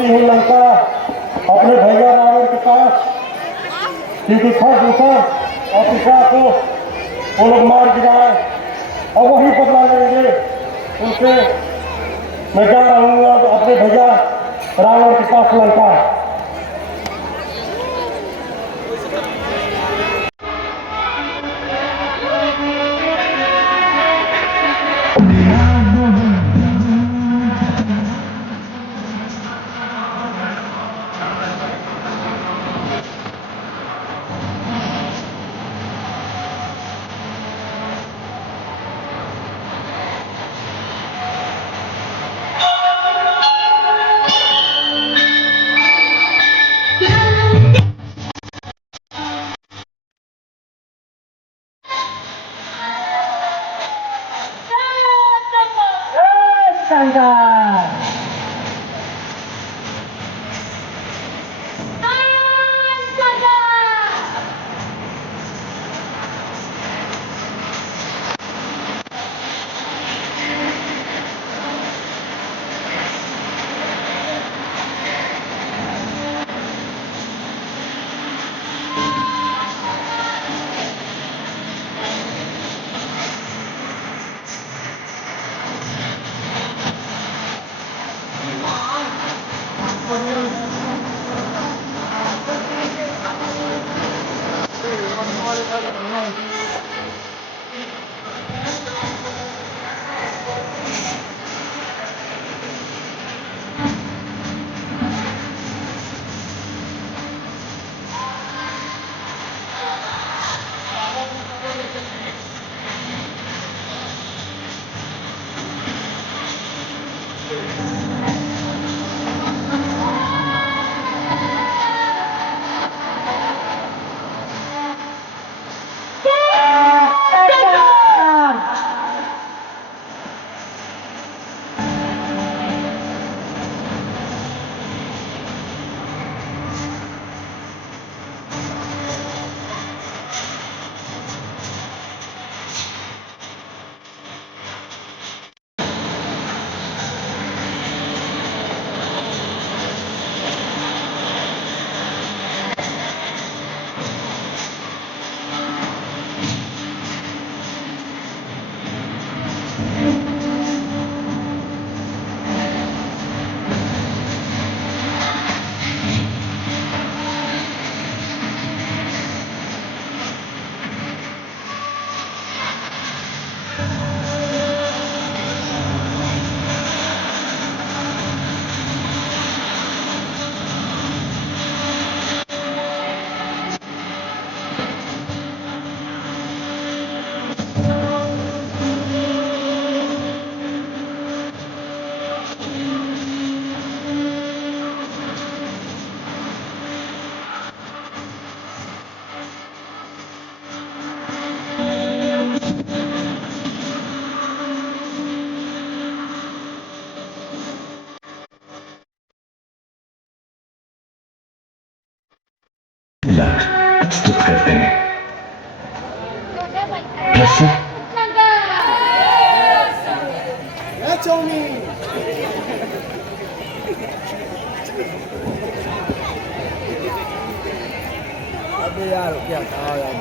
भेजती हूँ लंका अपने भैया रावण के पास कि दूसर ऑफिसर को वो लोग मार गिराए और वही बदला लेंगे उनसे। मैं जा रहा हूँ अब अपने भैया रावण के पास लंका। प्रस्तुत करते हैं अबे यार क्या था यार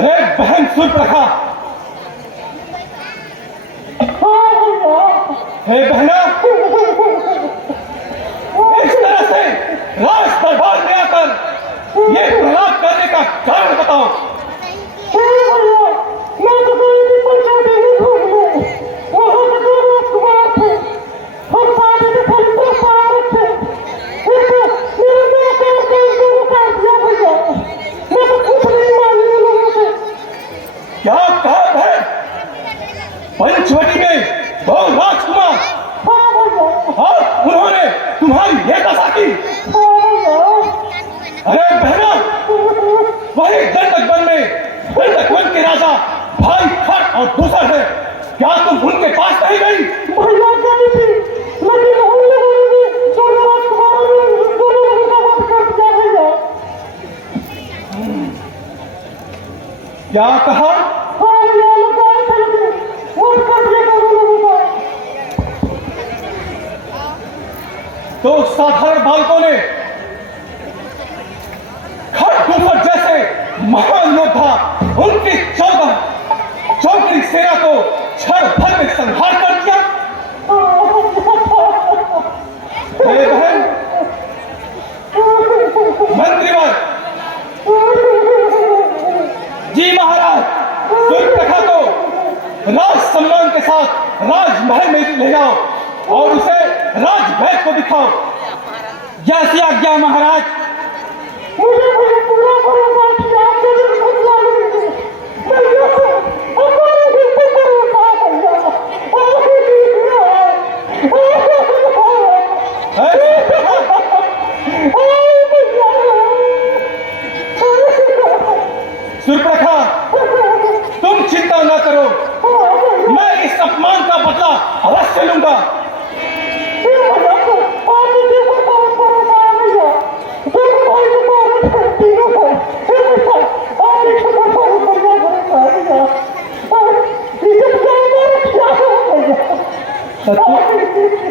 अरे बहन सुन रखा। हे बहना, इस तरह से राज दरबार में आकर ये प्रलाप करने का कारण बताओ। मैं तो कोई भी पंचायत नहीं घूमने, वहाँ के दो राजकुमार थे, हम सारे और दूसर है। क्या तुम उनके पास नहीं गई? भैया गई थी, लेकिन उन लोगों ने दोनों लोगों का वध कर दिया भैया। क्या कहा? हाँ भैया, लोग आए थे लेकिन वध कर दिया दोनों लोगों का। तो साधारण बालकों ने खड़गपुर जैसे महान योद्धा उनकी 14 चौकड़ी सेना को क्षण भर में संहार कर दिया। बहन मंत्रीवर जी महाराज, सूर्यप्रखा को राज सम्मान के साथ राजमहल में ले जाओ और उसे राजभैद को दिखाओ। जैसी आज्ञा महाराज। मुझे पूरा भरोसा है कि आप मेरे साथ लड़ेंगे। भैया हमारे दिल पे भरोसा है भैया। सूर्यप्रखा, तुम चिंता न करो, मैं इस अपमान का बदला अवश्य लूंगा।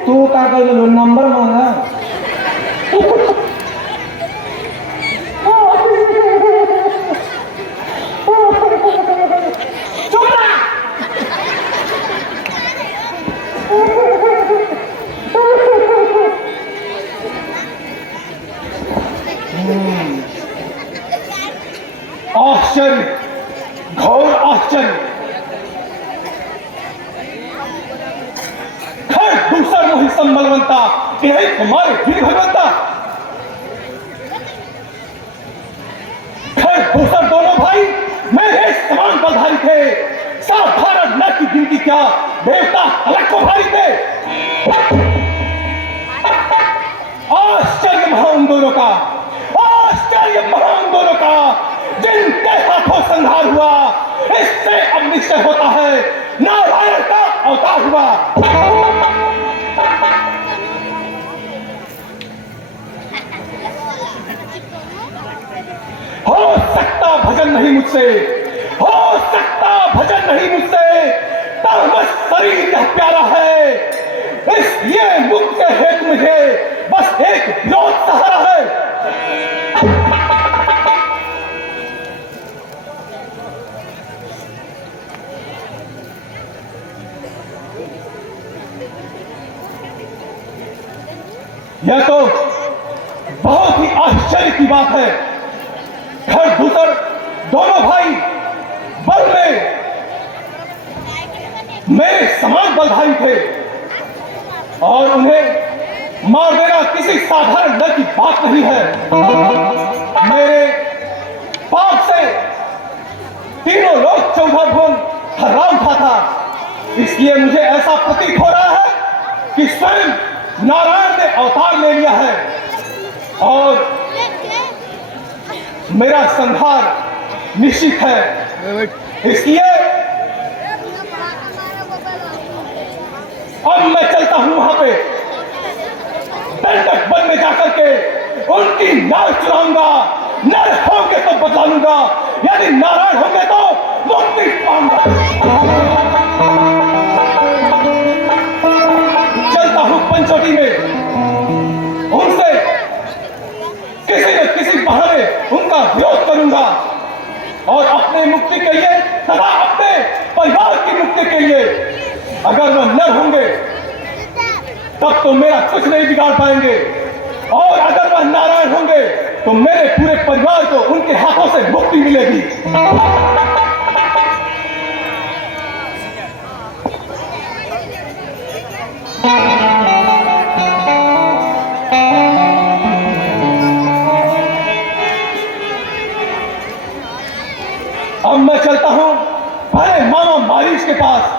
तू का कहलो नंबर मांगा आश्चर्य, घोर आश्चर्य। खैर दूसरा मोहि संबलवंता, यही तुम्हारे वीर भगवंता। खैर दूसर दोनों भाई मेरे समान बलधारी थे। साधारण न की गिनती क्या, देवता अलग को भारी थे। आश्चर्य महान दोनों का, आश्चर्य महान दोनों का। जिनके हाथों संहार हुआ, इससे अब निश्चय होता है नारायण का अवतार हुआ। हो सकता भजन नहीं मुझसे, हो सकता भजन नहीं मुझसे, पर बस शरीर यह प्यारा है। इसलिए मुक्त के हेतु मुझे बस एक विरोध सहारा है। यह तो बहुत ही आश्चर्य की बात है। खैर दूसर दोनों भाई बल में मेरे समान बलधारी थे और उन्हें मार देना किसी साधारण दल की बात नहीं है। मेरे पाप से तीनों लोग 14 भुवन हराम था। इसलिए मुझे ऐसा प्रतीत हो रहा है कि स्वयं नारायण ने अवतार ले लिया है और मेरा संहार निश्चित है। इसलिए अब मैं चलता हूं वहां पे दंडक वन में जाकर के उनकी नाल चुराऊंगा। नर होंगे तो बदला लूंगा, यदि नारायण होंगे तो मुक्ति पाऊंगा। चलता हूं पंचवटी में, उनसे किसी न किसी बहाने उनका विरोध करूंगा और अपने मुक्ति के लिए तथा अपने परिवार की मुक्ति के लिए अगर वह नर होंगे तब तो मेरा कुछ नहीं बिगाड़ पाएंगे, और अगर वह नारायण होंगे तो मेरे पूरे परिवार को उनके हाथों से मुक्ति मिलेगी। अब मैं चलता हूं बड़े मामा मारीश के पास,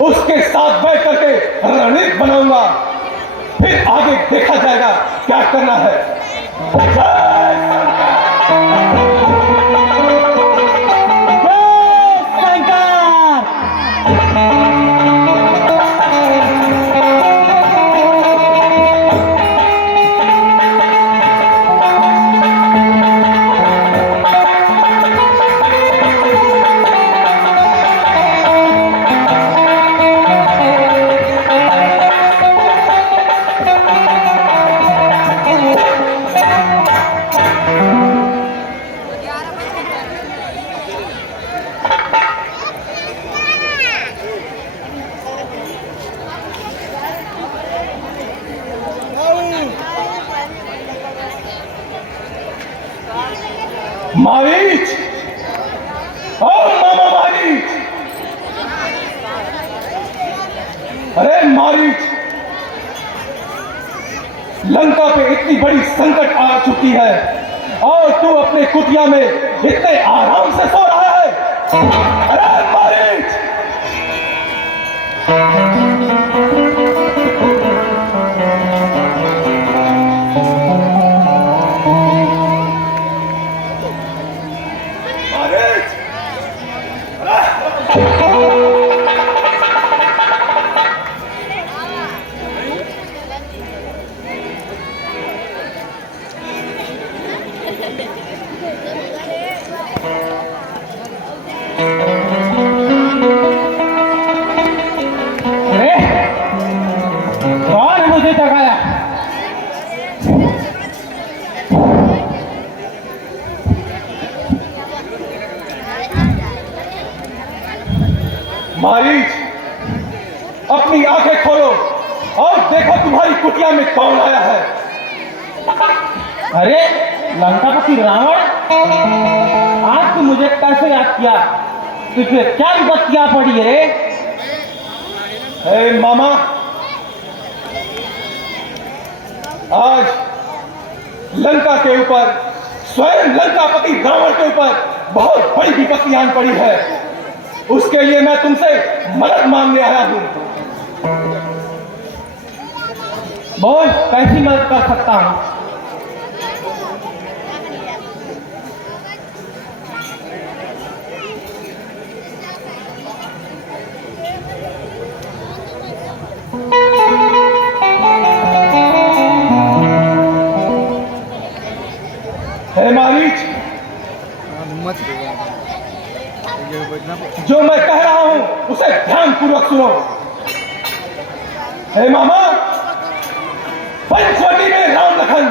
उसके साथ बैठ करके रणनीति बनाऊंगा, फिर आगे देखा जाएगा क्या करना है। मारीच, ओ मामा मारीच, अरे मारीच, लंका पे इतनी बड़ी संकट आ चुकी है और तू अपने कुटिया में इतने आराम से सो रहा है। अरे मारीच, कौन है मुझे जगाया? मारीच, अपनी आंखें खोलो और देखो तुम्हारी कुटिया में कौन आया है। अरे लंकापति रावण, आज तू मुझे कैसे याद किया? तुझे क्या विपत्तियां पड़ी है? हे मामा, आज लंका के ऊपर, स्वयं लंकापति रावण के ऊपर बहुत बड़ी विपत्ति आन पड़ी है। उसके लिए मैं तुमसे मदद मांगने आया हूं। बोल, कैसी मदद कर सकता हूं? हे मारीच, जो मैं कह रहा हूं उसे ध्यानपूर्वक सुनो। हे मामा, पंचवटी में राम लखन,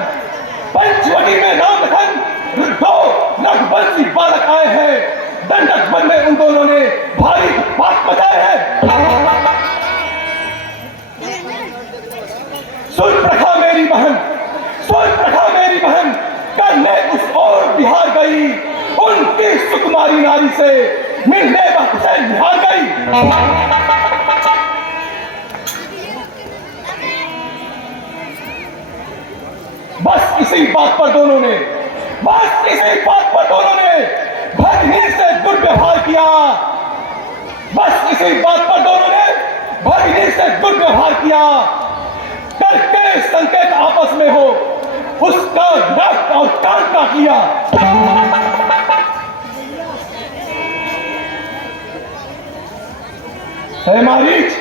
पंचवटी में राम लखन दो रघुवंशी बालक आए हैं। दंडक वन में उन दोनों ने भारी उत्पात मचाए हैं। सुप्रखा मेरी बहन, सुप्रखा मेरी बहन करने उस ओर बिहार गई, उनकी सुकुमारी नारी से मिलने वक्त से बिहार गई। बस इसी बात पर दोनों ने, बस इसी बात पर दोनों ने भगिनी से दुर्व्यवहार किया। बस इसी बात पर दोनों ने भगिनी से दुर्व्यवहार किया। करके संकेत आपस में हो, उसका नाक और कान काट लिया। हे मारीच,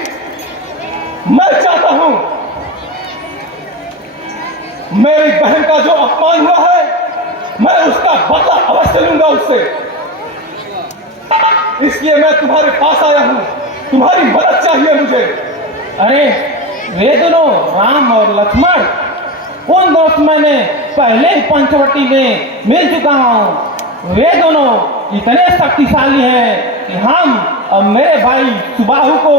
मैं चाहता हूं मेरी बहन का जो अपमान हुआ है, मैं उसका बदला अवश्य लूंगा उससे। इसलिए मैं तुम्हारे पास आया हूं, तुम्हारी मदद चाहिए मुझे। अरे वे दोनों राम और लक्ष्मण, उन दोस्त मैंने पहले ही पंचवटी में मिल चुका हूँ। वे दोनों इतने शक्तिशाली हैं कि हम और मेरे भाई सुबाहु को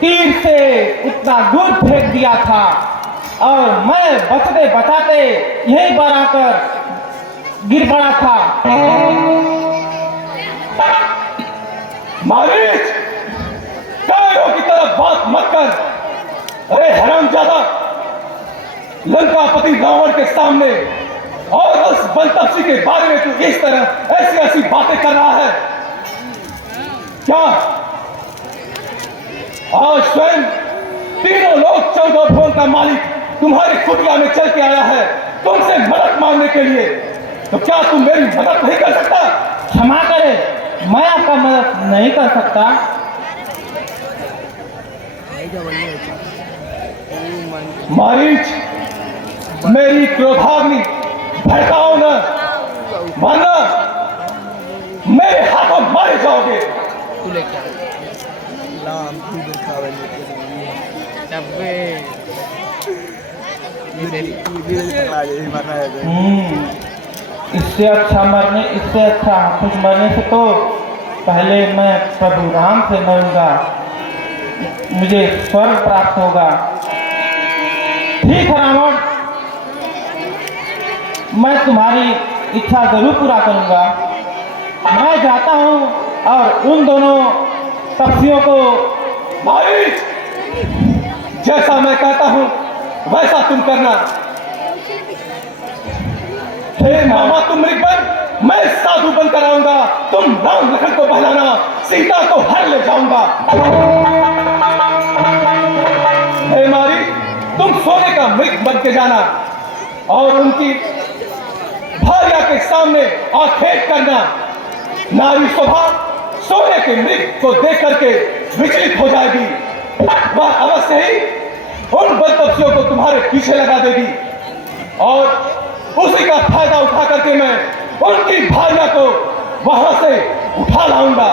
तीर से उतना दूर फेंक दिया था और मैं बचते बचाते यहीं पर आकर गिर पड़ा था। मारीच, कायरों की तरफ बात मत कर। अरे हरामजादा, लंकापति रावण के सामने और उस बलतपसी के बारे में तू इस तरह ऐसी ऐसी बातें कर रहा है क्या? आज स्वयं तीनों लोग 14 भुवन का मालिक तुम्हारी कुटिया में चल के आया है तुमसे मदद मांगने के लिए। तो क्या तुम मेरी मदद नहीं कर सकता? क्षमा करे, मैं आपका मदद नहीं कर सकता। मारीच, मेरी क्रोधाग्नि भड़काओ न, वरना मेरे हाथों मारे जाओगे। इससे अच्छा कुछ मरने से तो पहले मैं प्रभु राम से मरूंगा, मुझे स्वर्ग प्राप्त होगा। ठीक है रावण, मैं तुम्हारी इच्छा जरूर पूरा करूंगा। मैं जाता हूँ और उन दोनों पक्षियों को भाई, जैसा मैं कहता हूँ वैसा तुम करना। हे मामा, तुम मृग बन, मैं साधु बन कर आऊंगा। तुम राम लखन को बहलाना, सीता को हर ले जाऊंगा। हे मारी, तुम सोने का मृग बन के जाना और उनकी भार्या के सामने आखेट करना। नारी शोभा सोने के मृग को देख करके विचलित हो जाएगी। वह अवश्य ही उन बदबख्तियों को तुम्हारे पीछे लगा देगी और उसी का फायदा उठा करके मैं उनकी भार्या को वहां से उठा लाऊंगा।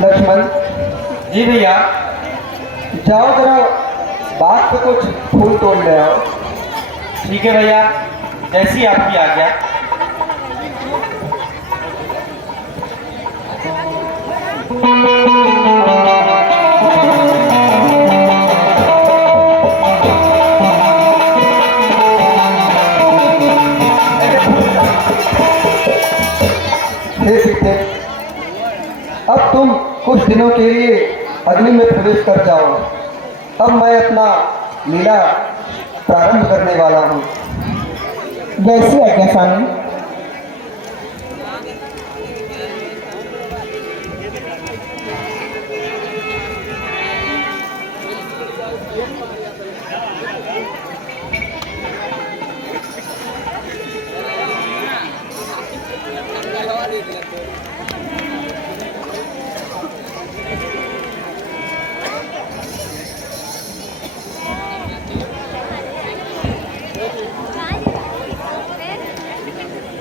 लक्ष्मण जी भैया। जाओ जरा बाग से कुछ फूल तोड़ ले आओ। ठीक है भैया, जैसी आपकी आज्ञा। हे सीते, अब तुम कुछ दिनों के लिए अग्नि में प्रवेश कर जाओ। अब मैं अपना लीला प्रारंभ करने वाला हूँ। जैसी आज्ञा स्वामी।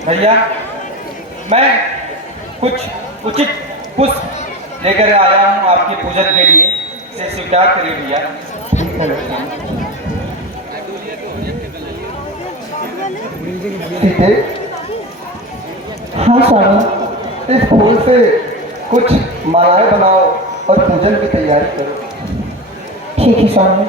भैया, मैं कुछ उचित पुष्प लेकर आया हूँ आपके पूजन के लिए, इसे स्वीकार करिए भैया। ठीक है लक्ष्मण। सीते, हाँ स्वामी। इस फूल से कुछ मालाएं बनाओ और पूजन की तैयारी करो। ठीक है स्वामी।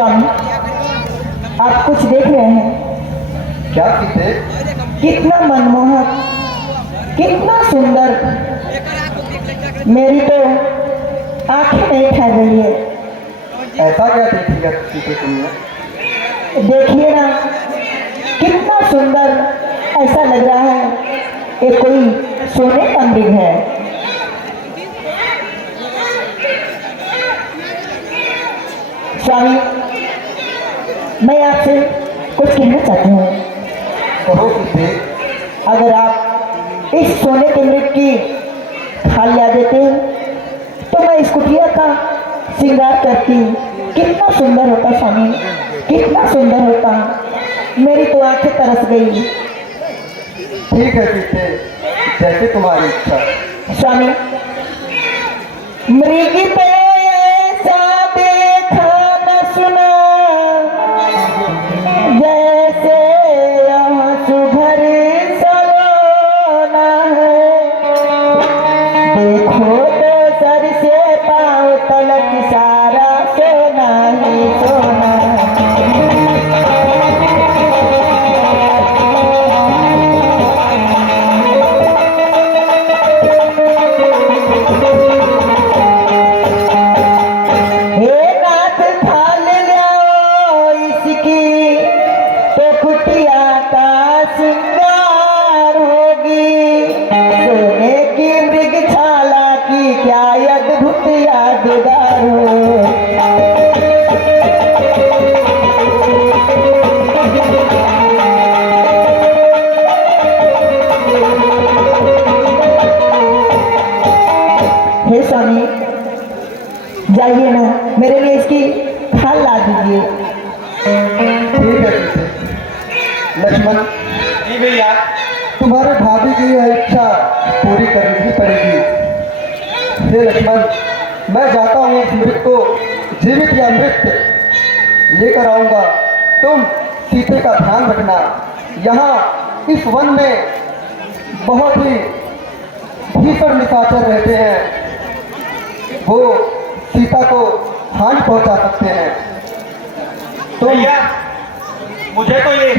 स्वामी, आप कुछ देख रहे हैं? क्या सीते? कितना मनमोहक, कितना सुंदर, मेरी तो आंखें नहीं ठहर रही है। ऐसा क्या देख लिया सीते तुमने? देखिए ना, कितना सुंदर, ऐसा लग रहा है ये कोई सोने का मृग है। स्वामी, मैं आपसे कुछ कहना चाहती हूँ। कहो सीते। अगर आप इस सोने के मृग की खाल ला देते तो मैं इस कुटिया का श्रृंगार करती। कितना सुंदर होता स्वामी, कितना सुंदर होता। मेरी तो आंखें तरस गई। ठीक है सीते, जैसे तुम्हारी इच्छा। स्वामी, मृग पे ऐसा देखा न सुना, जैसे यहाँ सुघर सलोना है। देखो तो सर से पाँव तलक सारा सोना ही सोना है। श्रृंगार होगी सोने की मृगशाला की, क्या अद्भुत यादगार हो। हे स्वामी, जाइए ना, मेरे लिए इसकी खाल ला दीजिए। ठीक है सीते। लक्ष्मण, जी भैया। तुम्हारे भाभी की यह इच्छा पूरी करनी ही पड़ेगी। हे लक्ष्मण, मैं जाता हूँ इस मृत को जीवित या मृत लेकर आऊँगा। तुम सीते का ध्यान रखना। यहाँ इस वन में बहुत ही भीषण निशाचर रहते हैं, वो सीता को हानि पहुँचा सकते हैं। तुम भैया, मुझे तो ये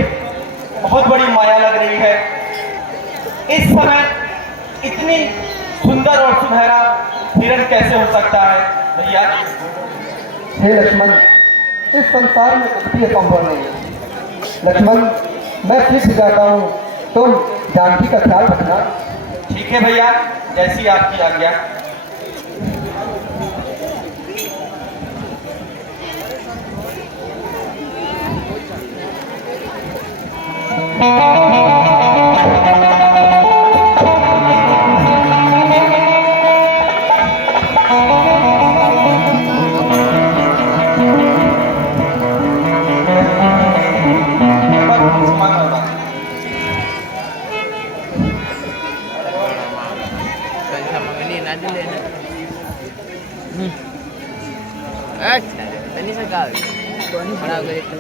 बहुत बड़ी माया लग रही है। इस समय इतनी सुंदर और सुनहरा हिरण कैसे हो सकता है भैया? हे लक्ष्मण, इस संसार में कुछ भी संभव नहीं। लक्ष्मण, मैं फिर जाता हूँ, तुम जानकी का ख्याल रखना। ठीक है भैया, जैसी आपकी आज्ञा। Tadi sekali. Mana gue itu?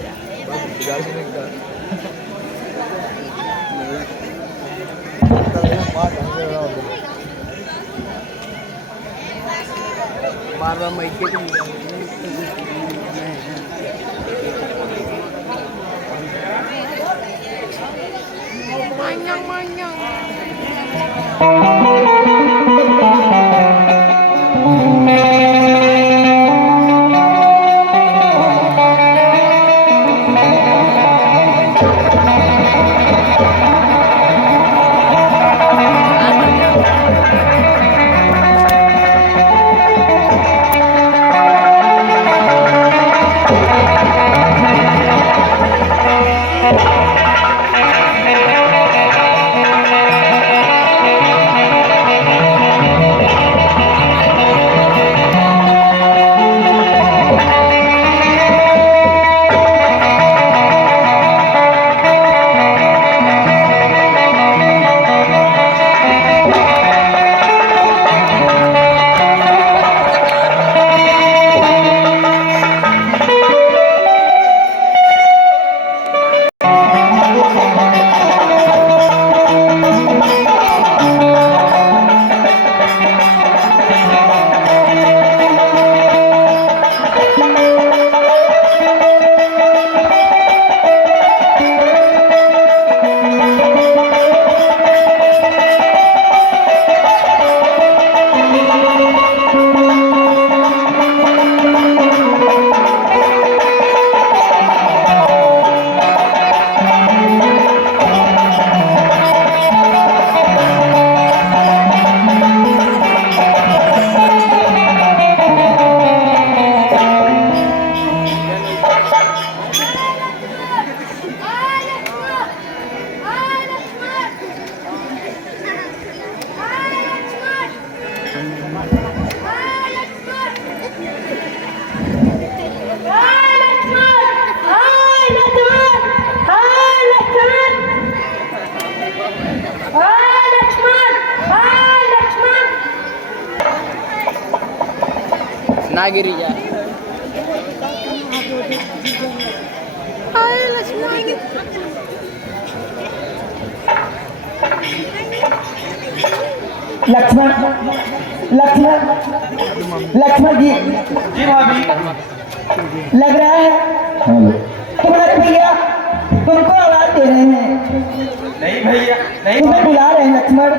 Marah mai ke Manyang-manyang. ना गिरी जा। लक्ष्मण लक्ष्मण लक्ष्मण जी, जी भाभी। लग रहा है तुम्हारे भैया तुमको आवाज दे रहे हैं। नहीं भैया, नहीं तुम्हें बुला रहे हैं लक्ष्मण।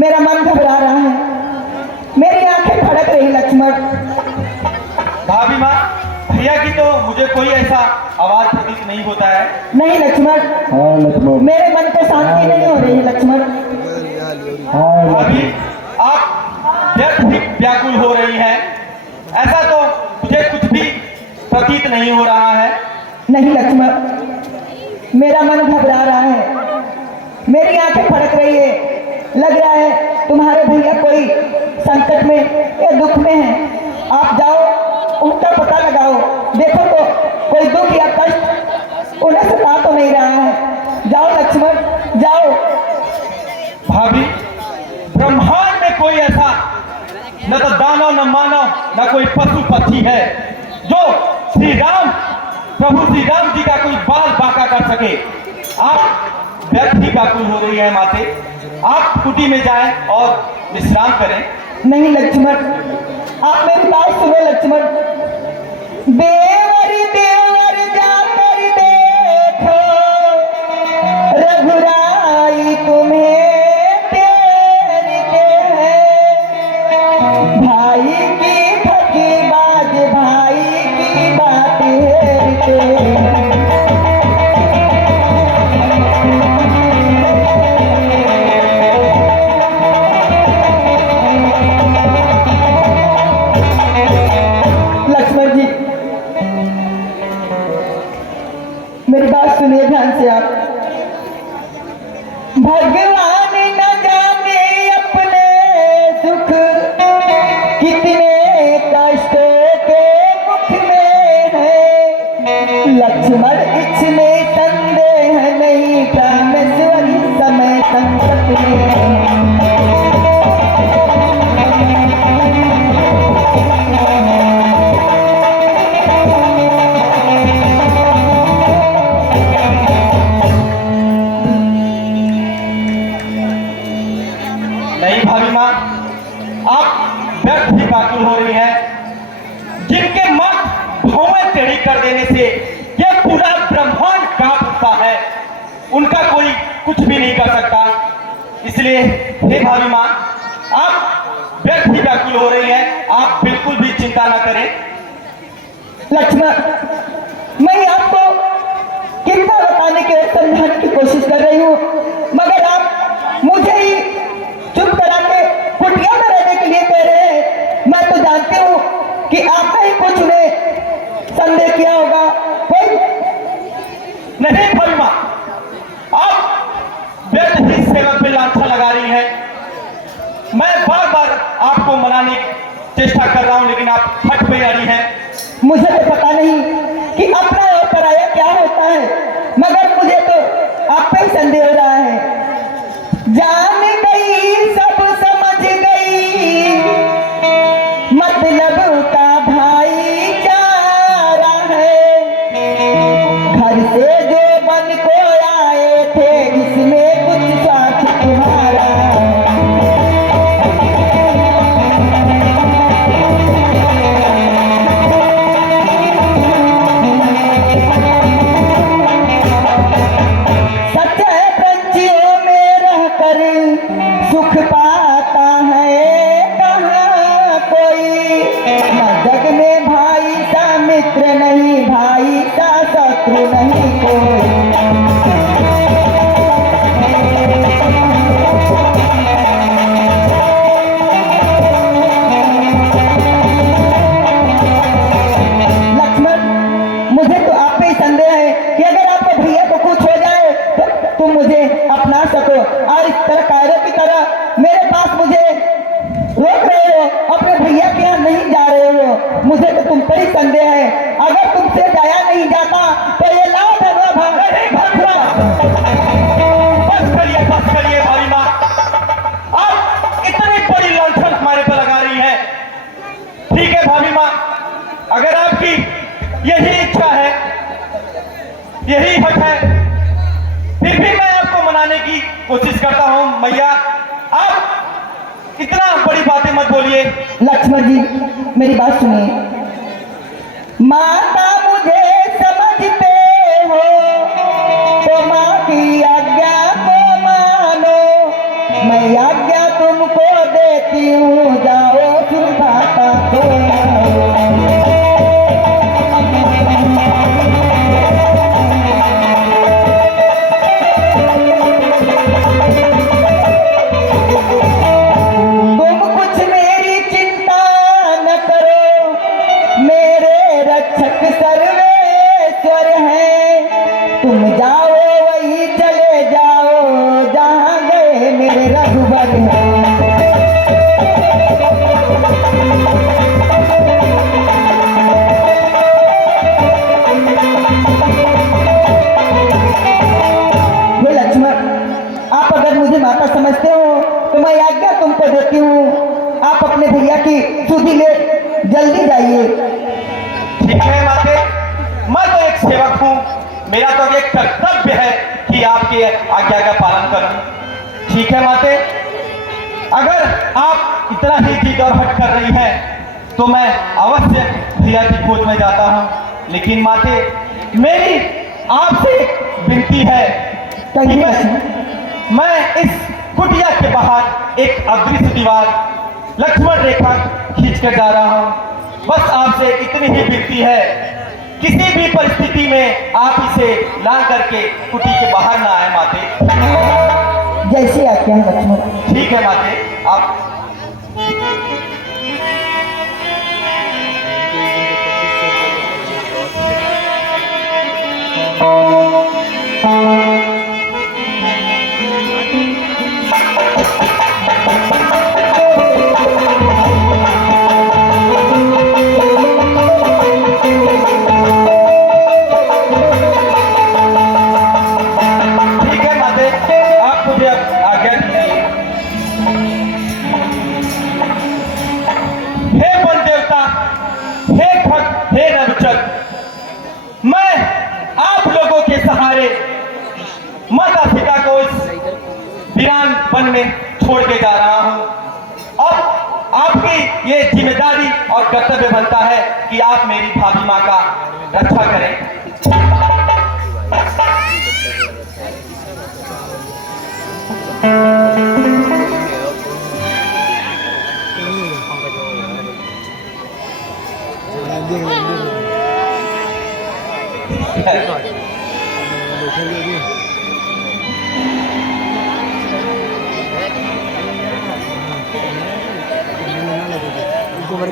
मेरा मन घबरा रहा है, मेरी आंखें फड़क रही लक्ष्मण। भाभी माँ, भैया की तो मुझे कोई ऐसा आवाज प्रतीत नहीं होता है। नहीं लक्ष्मण, हाँ लक्ष्मण, मेरे मन को शांति नहीं हो रही है लक्ष्मण। हाँ भाभी, आप व्यर्थ ही व्याकुल हो रही हैं। ऐसा तो मुझे कुछ भी प्रतीत नहीं हो रहा है। नहीं लक्ष्मण, मेरा मन घबरा रहा है, मेरी आंखें फड़क रही है। लग रहा है तुम्हारे भैया कोई संकट में या दुख में है। आप जाओ, उनका पता लगाओ, देखो तो कोई दुख या कष्ट उन्हें सता तो नहीं रहा है। जाओ लक्ष्मण, जाओ। भाभी, ब्रह्मांड में कोई ऐसा न तो दानव न मानव न कोई पशु पक्षी है जो श्री राम, प्रभु श्री राम जी का कोई बाल बांका कर सके। आप व्यर्थ ही व्याकुल हो रही है माते। आप कुटी में जाएं और विश्राम करें। नहीं लक्ष्मण, आप मेरी बात सुनो लक्ष्मण। देवर देवर जाकर देखो, रघुराई तुम्हें तेरते हैं। भाई की धोखेबाज भाई की बात हेरते हैं। लक्ष्मण जी, मेरी बात सुनिए ध्यान से आप। भगवान न जाने अपने सुख, कितने कष्ट के मुख में है। लक्ष्मण इसमें संदेह नहीं, प्राणेश्वरी समय संकट में है। नहीं भाभी माँ, आप व्यर्थ ही व्याकुल हो रही हैं। जिनके मत भौवें टेढ़ी कर देने से यह पूरा ब्रह्मांड कांप उठता है, उनका कोई कुछ भी नहीं कर सकता। इसलिए हे भाभी माँ, आप व्यर्थ ही व्याकुल हो रही हैं। आप बिल्कुल भी चिंता ना करें। लक्ष्मण, मैं आपको कितना बताने के समझाने की कोशिश कर रही हूँ, मगर आप मुझे ही चुप करा के कुटिया में रहने के लिए कह रहे हैं। मैं तो जानती हूँ कि आपने ही कुछ उन्हें संदेह किया होगा। कोई नहीं भाभी माँ, आप व्यर्थ ही सेवक पे लांछा लगा रही हैं। मैं बार बार आपको मनाने की चेष्टा कर रहा हूं, लेकिन आप हट पे अड़ी हैं। मुझे तो पता नहीं कि अपना और पराया क्या होता है, मगर मुझे तो आप पे ही संदेह हो रहा है। जान गई, सब समझ गई, मतलब का भाईचारा है। घर से जो बन को आए थे, इसमें कुछ स्वार्थ तुम्हारा। सुख पाता है कहाँ कोई, जग में भाई सा मित्र नहीं, भाई सा शत्रु नहीं कोई। लक्ष्मण, मुझे तो आप पे ही संदेह है कि अगर आपको भैया को कुछ हो जाए तो तुम मुझे अपना सको, और इस तरह कायरों की तरह मेरे पास मुझे रोक रहे हो, अपने भैया के यहाँ नहीं जा रहे हो। मुझे तो तुम पर ही संदेह है। अगर तुमसे जाया नहीं जाता तो ये लाओ भगवा बस करिए भाभी माँ, आप इतनी बड़ी लांछन हमारे पर लगा रही है। मैया आप इतना बड़ी बातें मत बोलिए। लक्ष्मण जी मेरी बात सुनिए। माता मुझे समझते हो तो माँ की आज्ञा को मानो, मैं आज्ञा तुमको देती हूँ, जाओ सुरभाता को तुम कुछ मेरी चिंता न करो, मेरे रक्षक सर्वेश्वर हैं, तुम जाओ वही चले जाओ जहाँ गए मेरे रघुवर हैं। हे लक्ष्मण, आप अगर मुझे माता समझते हो तो मैं आज्ञा तुमको देती हूँ, आप अपने भैया की सुधि ले जल्दी जाइए। ठीक है माते, मैं तो एक सेवक हूँ, मेरा तो एक कर्तव्य है कि आपकी आज्ञा का पालन करूं। ठीक है माते, अगर आप इतना ही जिद और हट कर रही हैं तो मैं अवश्य भैया की खोज में जाता हूँ। लेकिन माते मेरी आपसे एक विनती है कि कहिए। मैं इस कुटिया के बाहर एक अदृश्य दीवार लक्ष्मण रेखा खींच कर जा रहा हूँ। बस आपसे इतनी ही विनती है, किसी भी परिस्थिति में आप इसे ला करके कुटी के बाहर ना आए माते। जैसे आज्ञा है लक्ष्मण। ठीक है माते, आप माता पिता को इस वीरान वन में छोड़ के जा रहा हूं। अब आपकी ये जिम्मेदारी और कर्तव्य बनता है कि आप मेरी भाभी माँ का रक्षा करें।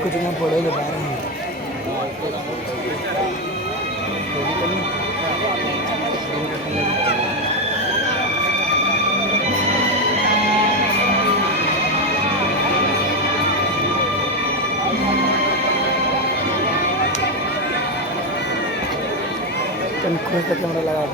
कुछ ना पड़े बाहर में कैमरा लगा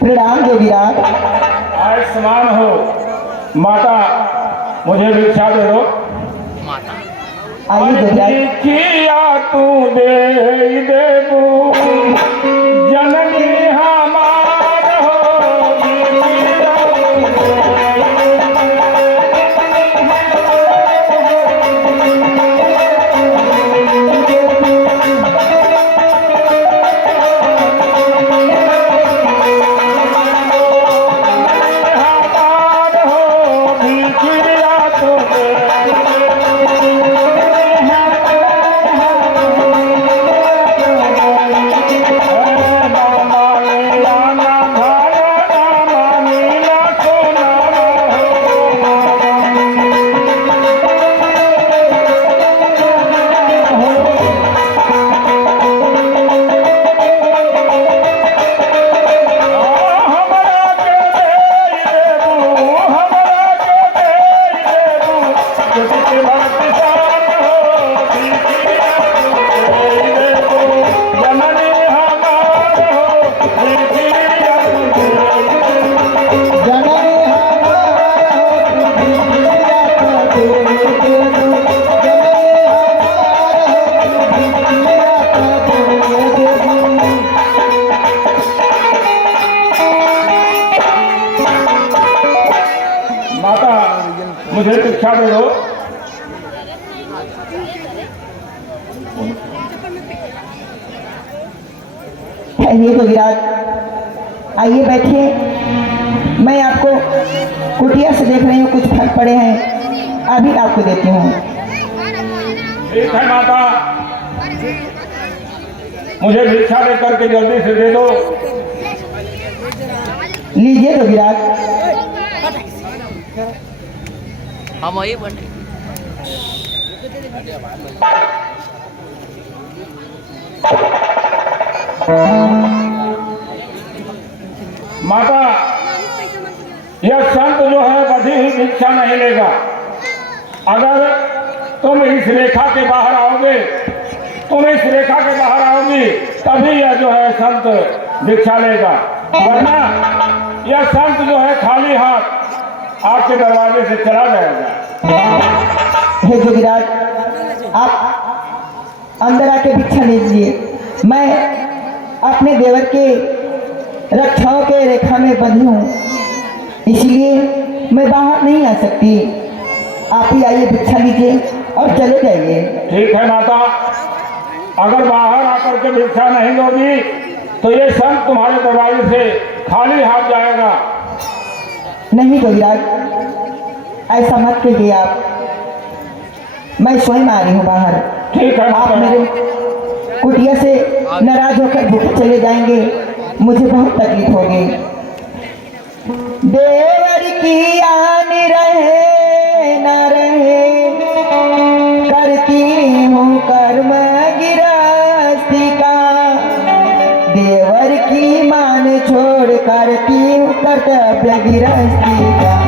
प्रणाम जोगिराज। आयुष्मान हो। माता मुझे भिक्षा दे दो। आइए जोगिराज। भिखिया तू दे देबू जननी हमार हो। भिखिया हमार हो। भिखिया तू दे मुझे भिक्षा दे दो। आइए जोगिराज, आइए बैठिए। मैं आपको कुटिया से देख रही हूँ, कुछ फल पड़े हैं, अभी आपको देती हूँ। ठीक है माता, मुझे भिक्षा दे करके जल्दी से दे दो। लीजिए जोगिराज। हम वही बने। माता, यह संत जो है बधी हुई भिक्षा नहीं लेगा। अगर तुम इस रेखा के बाहर आओगे, तुम इस रेखा के बाहर आओगी, तभी यह जो है संत भिक्षा लेगा, वरना यह संत जो है खाली हाथ आपके दरवाजे से चला जाएगा। हे जोगिराज, आप अंदर आके भिक्षा लीजिए। मैं अपने देवर के रक्षाओं के रेखा में बंधी हूँ, इसलिए मैं बाहर नहीं आ सकती। आप ही आइए, भिक्षा लीजिए और चले जाइए। ठीक है माता, अगर बाहर आकर के भिक्षा नहीं दोगी तो ये संत तुम्हारे दरवाजे से खाली हाथ जाएगा। नहीं जोगिराज, ऐसा मत कहिए आप। मैं स्वयं आ रही हूँ बाहर। ठीक है आप माता। मेरे कुटिया से नाराज होकर भूखे चले जाएंगे, मुझे बहुत तकलीफ होगी। देवर की आन रहे न रहे, करती हूँ कर्म गिरस्ती का। देवर की मान छोड़ करती हूँ कर्तव्य गिरस्ती का।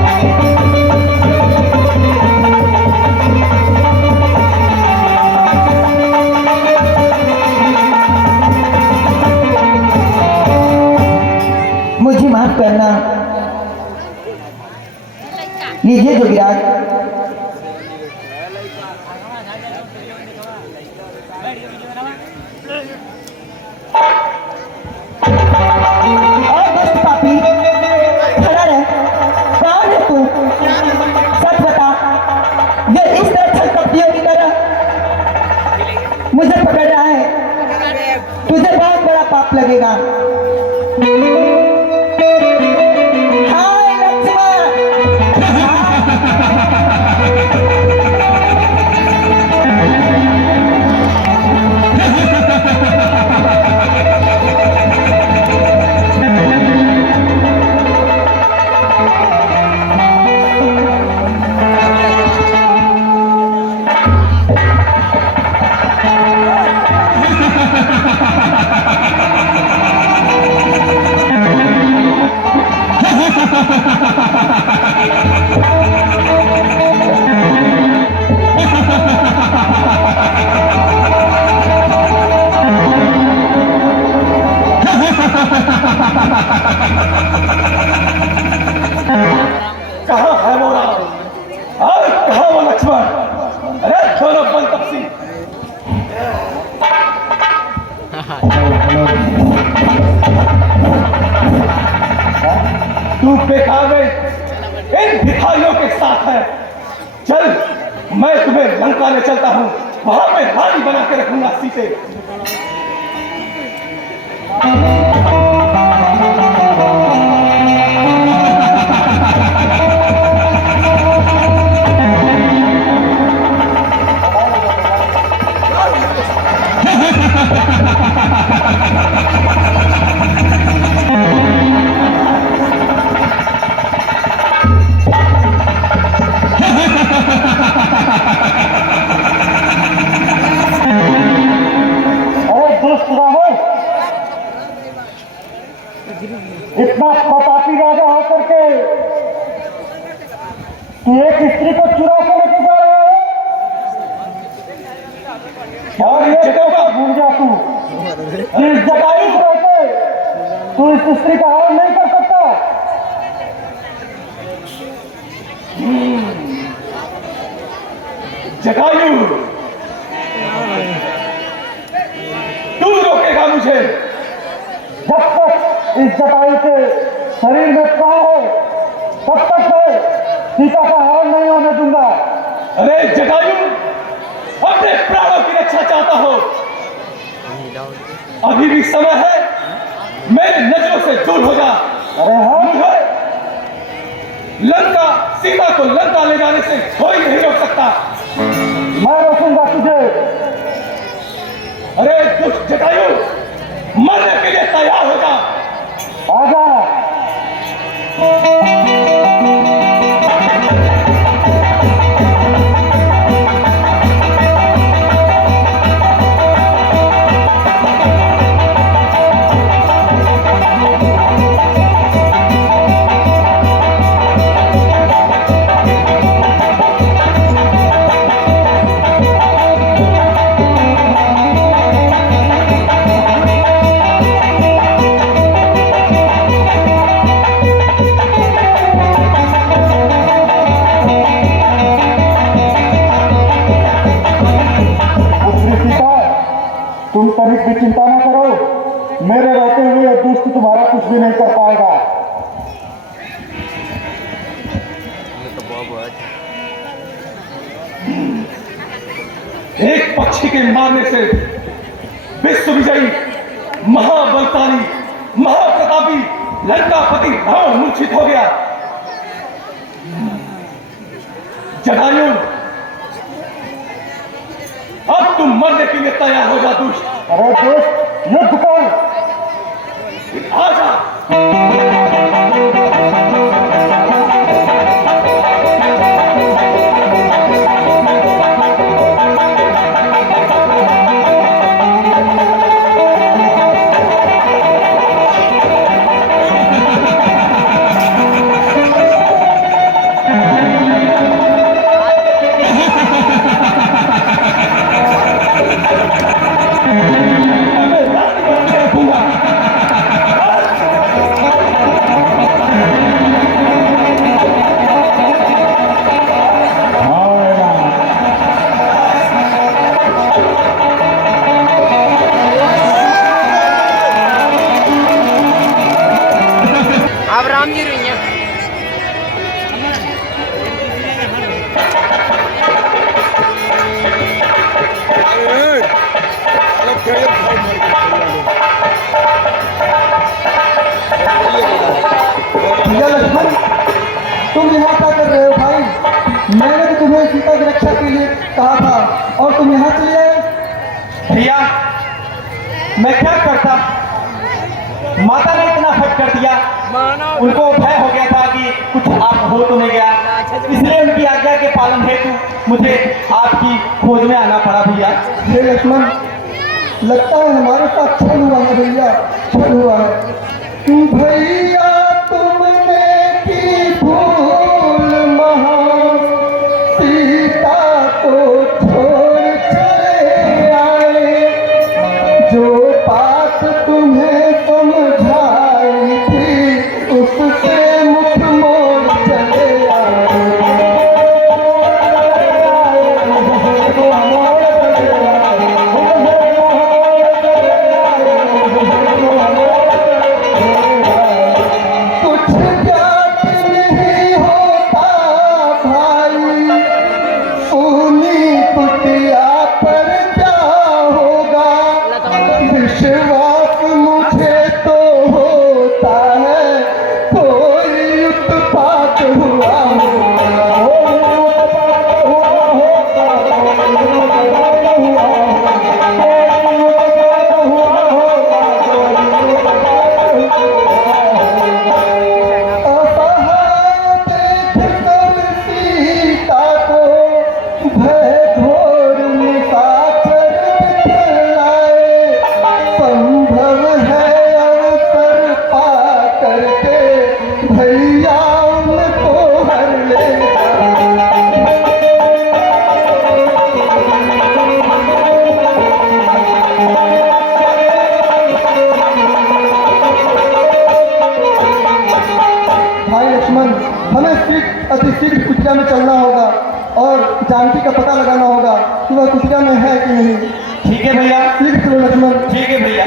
मुझे माफ करना। लीजिए जोगिराज। और दुष्ट पापी, खड़ा रह। कौन है तू? सच बता, ये इस तरह छलकपटियों की तरह मुझे पकड़ रहा है, तुझे बहुत बड़ा पाप लगेगा। हाय लक्ष्मण। कहाँ है वो राम और कहाँ वो लक्ष्मण? अरे दोनों बनतपसी। तू बेकार में इन भिखारियों के साथ है। चल मैं तुम्हें लंका ले चलता हूँ, वहां पे रानी बना के रखूंगा सीते। अरे दुष्ट रावण, इतना प्रतापी राजा होकर के तू एक स्त्री को चुरा के लेके जा रहा है, और ये देखो भूल जा तू कि इस जटायु को रहते तू इस स्त्री का हरण नहीं कर सकता। जटायु, तू रोकेगा मुझे? जब तक इस जटायु के शरीर में प्राण है तब तक मैं सीता का हरण नहीं होने दूंगा। अरे जटायु, अपने प्राणों की रक्षा चाहता हो? अभी भी समय है, मेरी नजरों से दूर हो जा। अरे हाँ, मुझे लंका, सीता को लंका ले जाने से कोई नहीं रोक सकता। मैं रोकूंगा तुझे। अरे दुष्ट जटायु, मरने के लिए तैयार हो जा। आजा। तुम तनिक भी चिंता ना करो, मेरे रहते हुए दुष्ट तुम्हारा कुछ भी नहीं कर पाएगा। एक पक्षी के मारने से विश्व विजयी, महाबलशाली, महाप्रतापी लंकापति रावण मूर्छित हो गया। जटायु, अब तुम मरने के लिए तैयार हो जा दुष्ट। अरे दोस्त, युद्ध कर। आजा। अब राम जी रही हैं। भैया लक्ष्मण, तुम यहाँ क्या कर रहे हो भाई? मैंने तो तुम्हें सीता की रक्षा के लिए कहा था और तुम यहाँ चले आए। भैया मैं क्या करता, माता ने इतना हट कर दिया, उनको भय हो गया था कि कुछ आप हो तो नहीं गया, इसलिए उनकी आज्ञा के पालन हेतु मुझे आपकी खोज में आना पड़ा भैया। हे लक्ष्मण, लगता है हमारे साथ छल हुआ है भैया, छल हुआ है। तू भैया तुमने की भूल महा, सीता को छोड़ चले आए, जो बात तुम्हें समझाई थी उससे मुख मोड़ कुटिया में चलना होगा और जानकी का पता लगाना होगा कि वह कुटिया में है कि नहीं। ठीक है भैया, ठीक है चलो लक्ष्मण। ठीक है भैया।